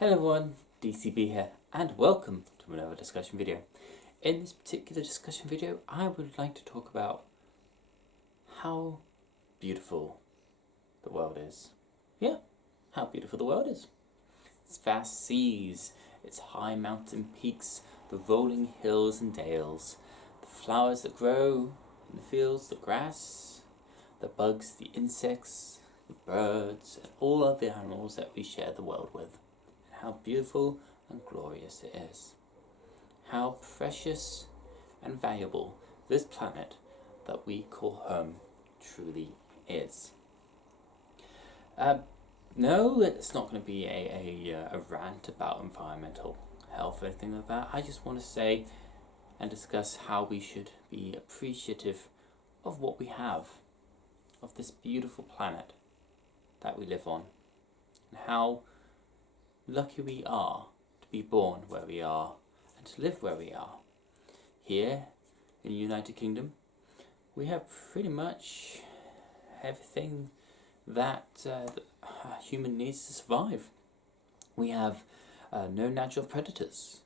Hello everyone, DCB here, and welcome to another discussion video. In this particular discussion video, I would like to talk about how beautiful the world is. Yeah, how beautiful the world is. Its vast seas, its high mountain peaks, the rolling hills and dales, the flowers that grow in the fields, the grass, the bugs, the insects, the birds, and all of the animals that we share the world with. How beautiful and glorious it is. How precious and valuable this planet that we call home truly is. No, it's not going to be a rant about environmental health or anything like that. I just want to say and discuss how we should be appreciative of what we have, of this beautiful planet that we live on, and how lucky we are to be born where we are and to live where we are. Here in the United Kingdom, we have pretty much everything that a human needs to survive. We have no natural predators.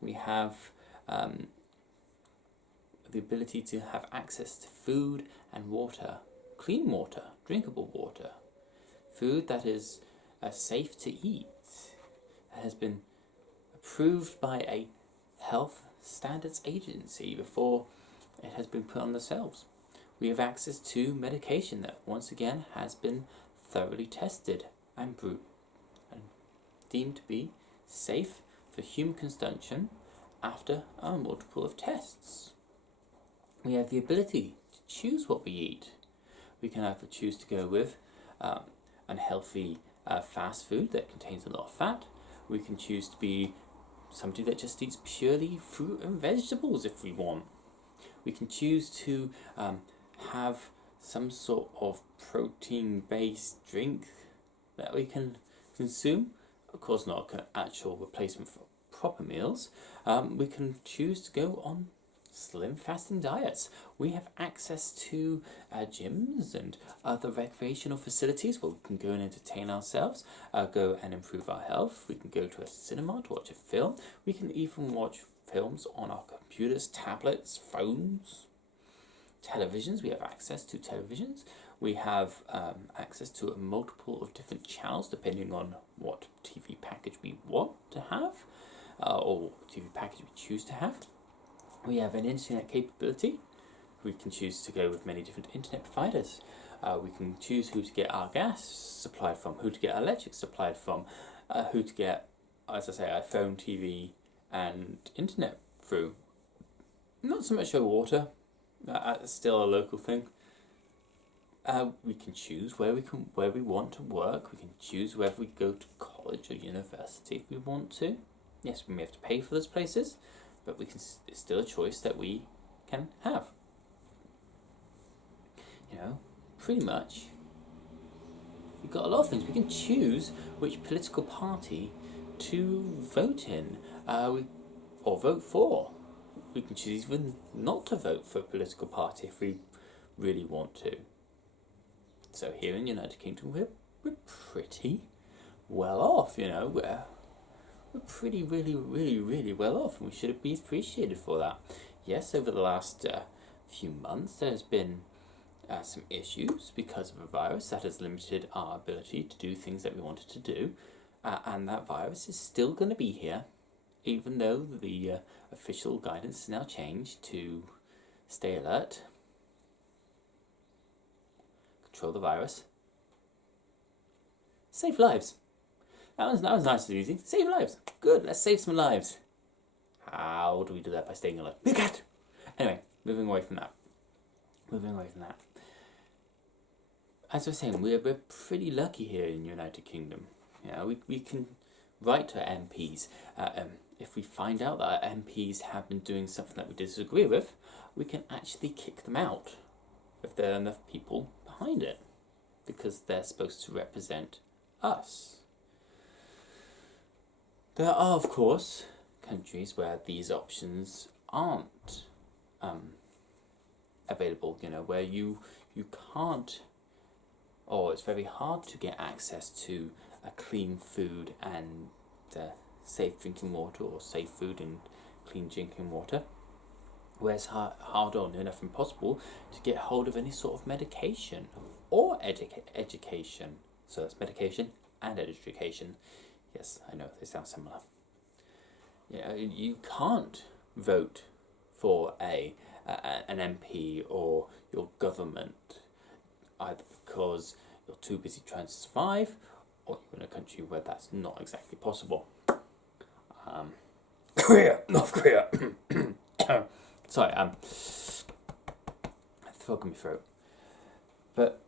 We have the ability to have access to food and water, clean water, drinkable water, food that is safe to eat, that has been approved by a health standards agency before it has been put on the shelves. We have access to medication that once again has been thoroughly tested and deemed to be safe for human consumption after a multiple of tests. We have the ability to choose what we eat. We can either choose to go with unhealthy fast food that contains a lot of fat. We can choose to be somebody that just eats purely fruit and vegetables if we want. We can choose to have some sort of protein-based drink that we can consume. Of course, not an actual replacement for proper meals. We can choose to go on slim fasting diets. We have access to gyms and other recreational facilities where we can go and entertain ourselves, go and improve our health. We can go to a cinema to watch a film. We can even watch films on our computers, tablets, phones, televisions. We have access to televisions. We have access to a multiple of different channels depending on what TV package we want to have or what TV package we choose to have. We have an internet capability. We can choose to go with many different internet providers. We can choose who to get our gas supplied from, who to get our electric supplied from, who to get, as I say, our phone, TV, and internet through. Not so much our water. That's still a local thing. We can choose where we want to work. We can choose whether we go to college or university if we want to. Yes, we may have to pay for those places, but it's still a choice that we can have. You know, pretty much, we've got a lot of things. We can choose which political party to vote in, or vote for. We can choose even not to vote for a political party if we really want to. So here in the United Kingdom, we're pretty well off, you know. We're pretty, really well off, and we should be appreciated for that. Yes, over the last few months, there's been some issues because of a virus that has limited our ability to do things that we wanted to do, and that virus is still going to be here, even though the official guidance has now changed to stay alert, control the virus, save lives. That was nice and easy. Save lives. Good, let's save some lives. How do we do that? By staying alive. Big cat! Anyway, moving away from that. As I was saying, we're pretty lucky here in the United Kingdom. You know, we can write to our MPs. If we find out that our MPs have been doing something that we disagree with, we can actually kick them out if there are enough people behind it, because they're supposed to represent us. There are, of course, countries where these options aren't available, you know, where you can't, or it's very hard to get access to clean food and safe drinking water, or safe food and clean drinking water, where it's hard or enough impossible to get hold of any sort of medication or education. So that's medication and education. Yes, I know, they sound similar. You can't vote for an MP or your government, either because you're too busy trying to survive, or you're in a country where that's not exactly possible. Korea, North Korea. Sorry, frog in my throat. But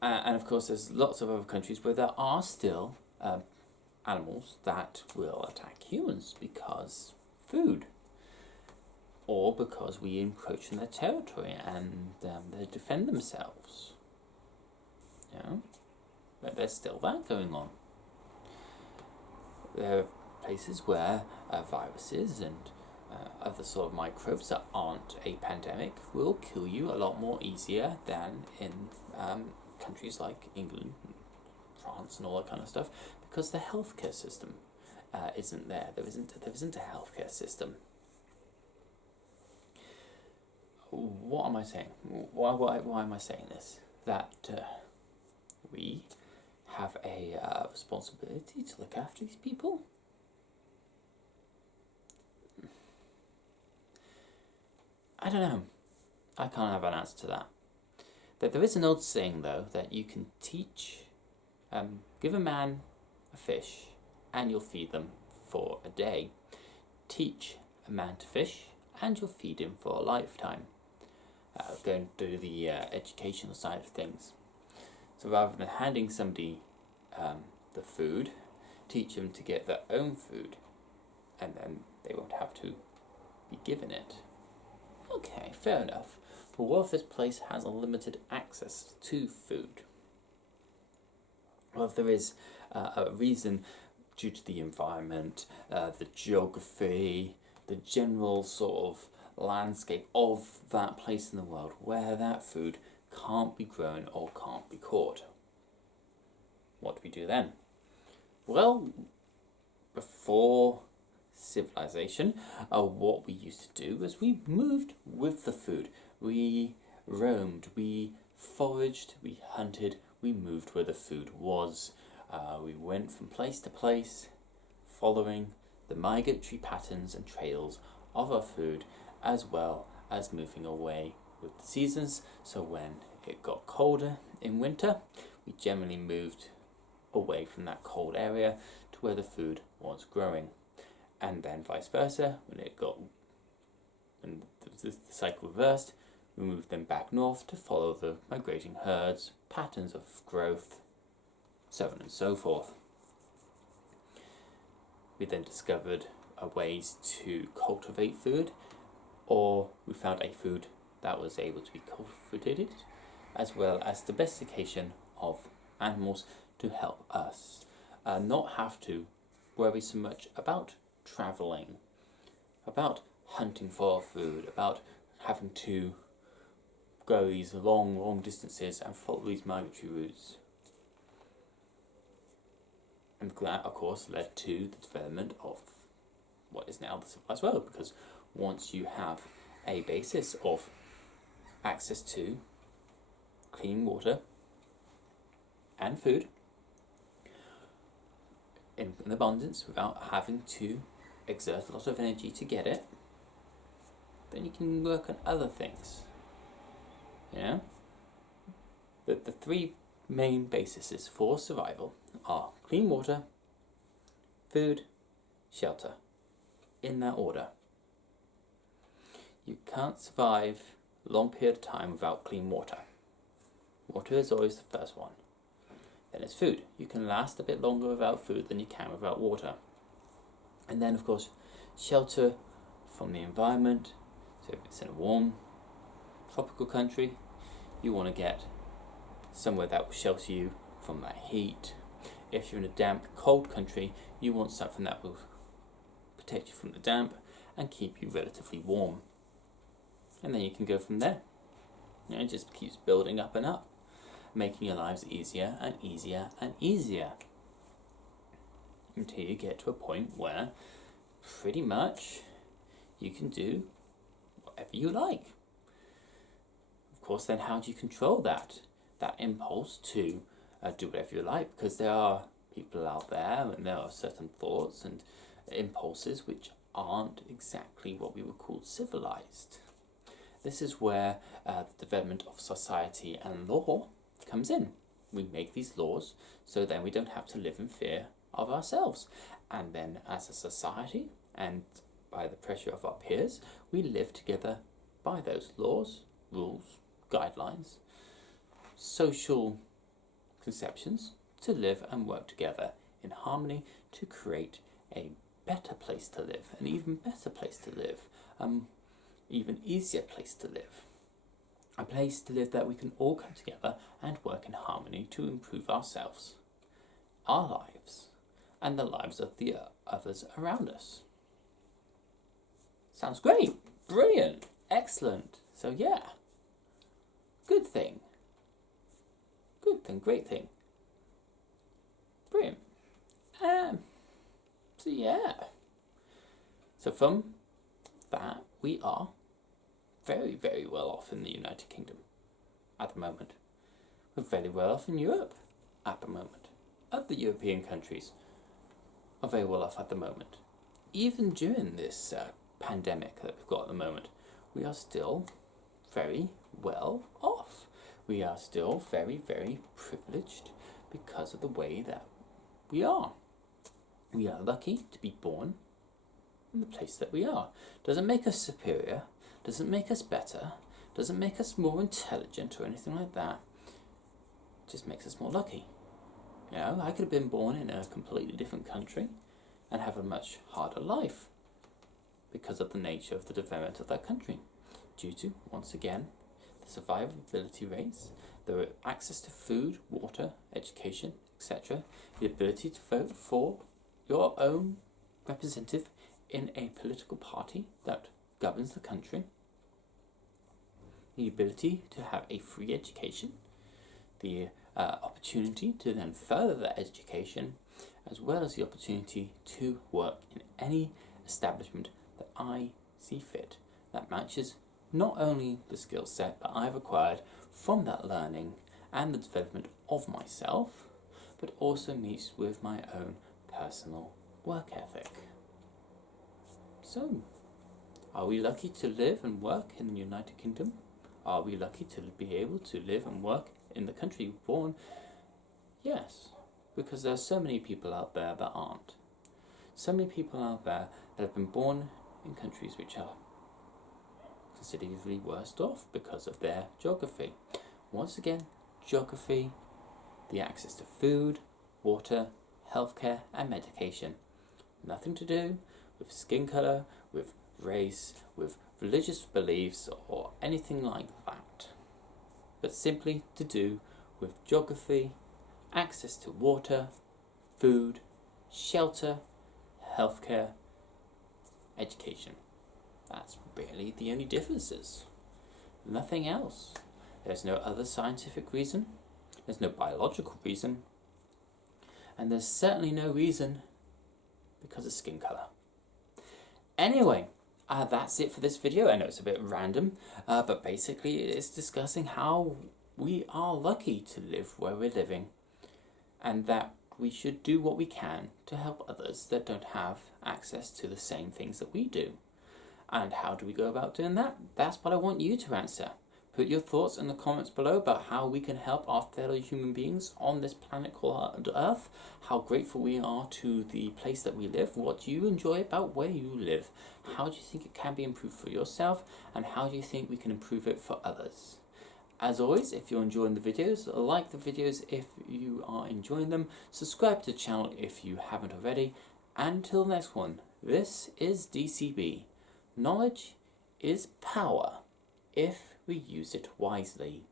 and of course, there's lots of other countries where there are still animals that will attack humans because food, or because we encroach in their territory and they defend themselves. But there's still that going on. There are places where viruses and other sort of microbes that aren't a pandemic will kill you a lot more easier than in countries like England, and France, and all that kind of stuff, because the healthcare system isn't there. There isn't a healthcare system. What am I saying? Why am I saying this? That we have a responsibility to look after these people. I don't know. I can't have an answer to that. There is an old saying, though, that you can give a man a fish and you'll feed them for a day. Teach a man to fish and you'll feed him for a lifetime. Going to the educational side of things. So rather than handing somebody the food, teach them to get their own food, and then they won't have to be given it. Okay, fair enough. But what if this place has unlimited access to food? Well, if there is a reason due to the environment, the geography, the general sort of landscape of that place in the world where that food can't be grown or can't be caught. What do we do then? Well, before civilization, what we used to do was we moved with the food. We roamed, we foraged, we hunted, we moved where the food was. We went from place to place, following the migratory patterns and trails of our food, as well as moving away with the seasons. So when it got colder in winter, we generally moved away from that cold area to where the food was growing. And then vice versa, when the cycle reversed, we moved them back north to follow the migrating herds, patterns of growth, so on and so forth. We then discovered ways to cultivate food, or we found a food that was able to be cultivated, as well as domestication of animals to help us not have to worry so much about travelling, about hunting for food, about having to go these long distances and follow these migratory routes. And that, of course, led to the development of what is now the civilized world, because once you have a basis of access to clean water and food in abundance without having to exert a lot of energy to get it, then you can work on other things. The three main bases for survival are clean water, food, shelter, in that order. You can't survive a long period of time without clean water. Water is always the first one. Then it's food. You can last a bit longer without food than you can without water. And then, of course, shelter from the environment. So if it's in a warm, tropical country, you want to get somewhere that will shelter you from that heat. If you're in a damp, cold country, you want something that will protect you from the damp and keep you relatively warm. And then you can go from there. It just keeps building up and up, making your lives easier and easier and easier. until you get to a point where pretty much you can do whatever you like. Of course, then how do you control that impulse to do whatever you like? Because there are people out there and there are certain thoughts and impulses which aren't exactly what we would call civilized. This is where the development of society and law comes in. We make these laws so then we don't have to live in fear of ourselves. And then as a society and by the pressure of our peers, we live together by those laws, rules, guidelines, social conceptions to live and work together in harmony to create a better place to live, an even better place to live, even easier place to live. A place to live that we can all come together and work in harmony to improve ourselves, our lives, and the lives of the others around us. Sounds great, brilliant, excellent. So yeah, good thing, great thing, brilliant. So yeah, so from that we are very, very well off in the United Kingdom at the moment. We're very well off in Europe at the moment. Other European countries are very well off at the moment. Even during this pandemic that we've got at the moment, we are still very well off. We are still very, very privileged because of the way that we are. We are lucky to be born in the place that we are. Doesn't make us superior, doesn't make us better, doesn't make us more intelligent or anything like that. It just makes us more lucky. You know, I could have been born in a completely different country and have a much harder life because of the nature of the development of that country. Due to, once again, the survivability rates, the access to food, water, education, etc., the ability to vote for your own representative in a political party that governs the country, the ability to have a free education, the opportunity to then further that education, as well as the opportunity to work in any establishment that I see fit, that matches not only the skill set that I've acquired from that learning and the development of myself, but also meets with my own personal work ethic. So, are we lucky to live and work in the United Kingdom? Are we lucky to be able to live and work in the country we're born? Yes, because there are so many people out there that aren't. So many people out there that have been born in countries which are considerably worse off because of their geography. Once again, geography, the access to food, water, healthcare and medication. Nothing to do with skin colour, with race, with religious beliefs or anything like that, but simply to do with geography, access to water, food, shelter, healthcare, education. That's really the only differences. Nothing else. There's no other scientific reason, there's no biological reason, and there's certainly no reason because of skin colour. Anyway, that's it for this video. I know it's a bit random, but basically it's discussing how we are lucky to live where we're living and that we should do what we can to help others that don't have access to the same things that we do. And how do we go about doing that? That's what I want you to answer. Put your thoughts in the comments below about how we can help our fellow human beings on this planet called Earth, how grateful we are to the place that we live, what do you enjoy about where you live, how do you think it can be improved for yourself, and how do you think we can improve it for others. As always, if you're enjoying the videos, like the videos if you are enjoying them, subscribe to the channel if you haven't already, and until the next one, this is DCB. Knowledge is power if we use it wisely.